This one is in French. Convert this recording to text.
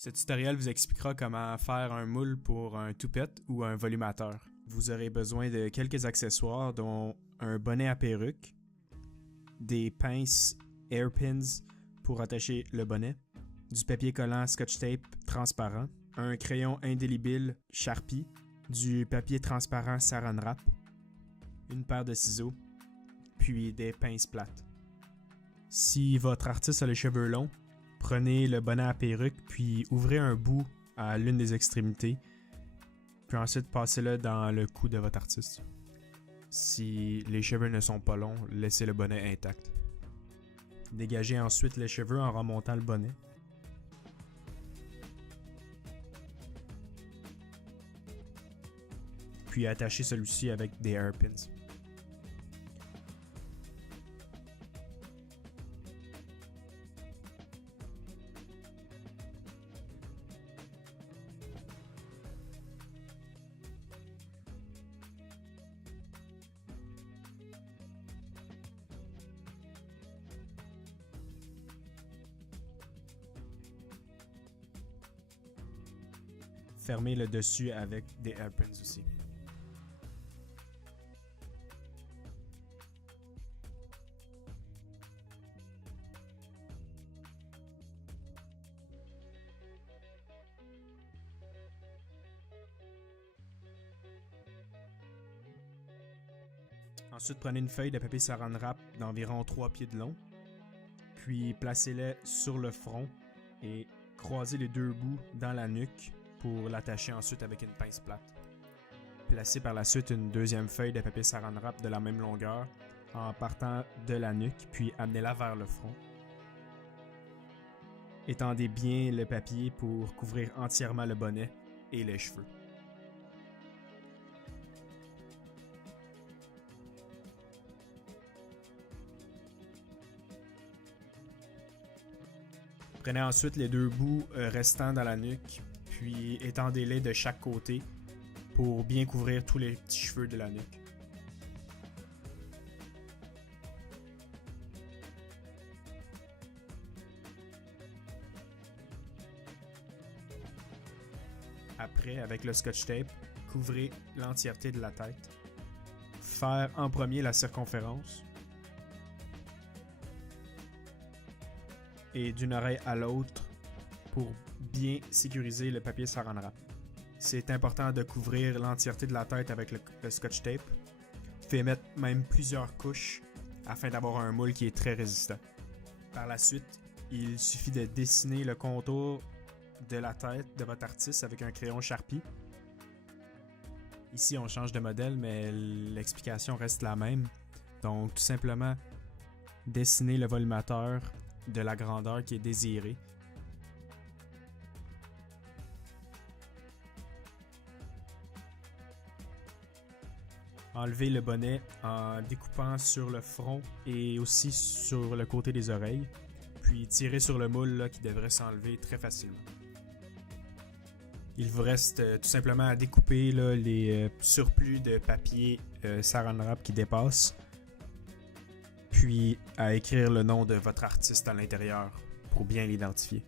Ce tutoriel vous expliquera comment faire un moule pour un toupette ou un volumateur. Vous aurez besoin de quelques accessoires dont un bonnet à perruque, des pinces hairpins pour attacher le bonnet, du papier collant Scotch Tape transparent, un crayon indélébile Sharpie, du papier transparent Saran Wrap, une paire de ciseaux, puis des pinces plates. Si votre artiste a les cheveux longs, prenez le bonnet à perruque puis ouvrez un bout à l'une des extrémités, puis ensuite passez-le dans le cou de votre artiste. Si les cheveux ne sont pas longs, laissez le bonnet intact. Dégagez ensuite les cheveux en remontant le bonnet. Puis attachez celui-ci avec des hairpins. Fermez le dessus avec des hairpins aussi. Ensuite, prenez une feuille de papier Saran Wrap d'environ 3 pieds de long, puis placez-les sur le front et croisez les deux bouts dans la nuque pour l'attacher ensuite avec une pince plate. Placez par la suite une deuxième feuille de papier Saran Wrap de la même longueur en partant de la nuque, puis amenez-la vers le front. Étendez bien le papier pour couvrir entièrement le bonnet et les cheveux. Prenez ensuite les deux bouts restants dans la nuque, puis étendez-les de chaque côté pour bien couvrir tous les petits cheveux de la nuque. Après, avec le Scotch Tape, couvrez l'entièreté de la tête. Faire en premier la circonférence. Et d'une oreille à l'autre pour bien sécuriser le papier Saran Wrap. C'est important de couvrir l'entièreté de la tête avec le Scotch Tape. Faites mettre même plusieurs couches afin d'avoir un moule qui est très résistant. Par la suite, il suffit de dessiner le contour de la tête de votre artiste avec un crayon Sharpie. Ici, on change de modèle, mais l'explication reste la même. Donc, tout simplement, dessiner le volumateur de la grandeur qui est désirée. Enlevez le bonnet en découpant sur le front et aussi sur le côté des oreilles, puis tirez sur le moule là, qui devrait s'enlever très facilement. Il vous reste tout simplement à découper là, les surplus de papier Saran Wrap qui dépassent, puis à écrire le nom de votre artiste à l'intérieur pour bien l'identifier.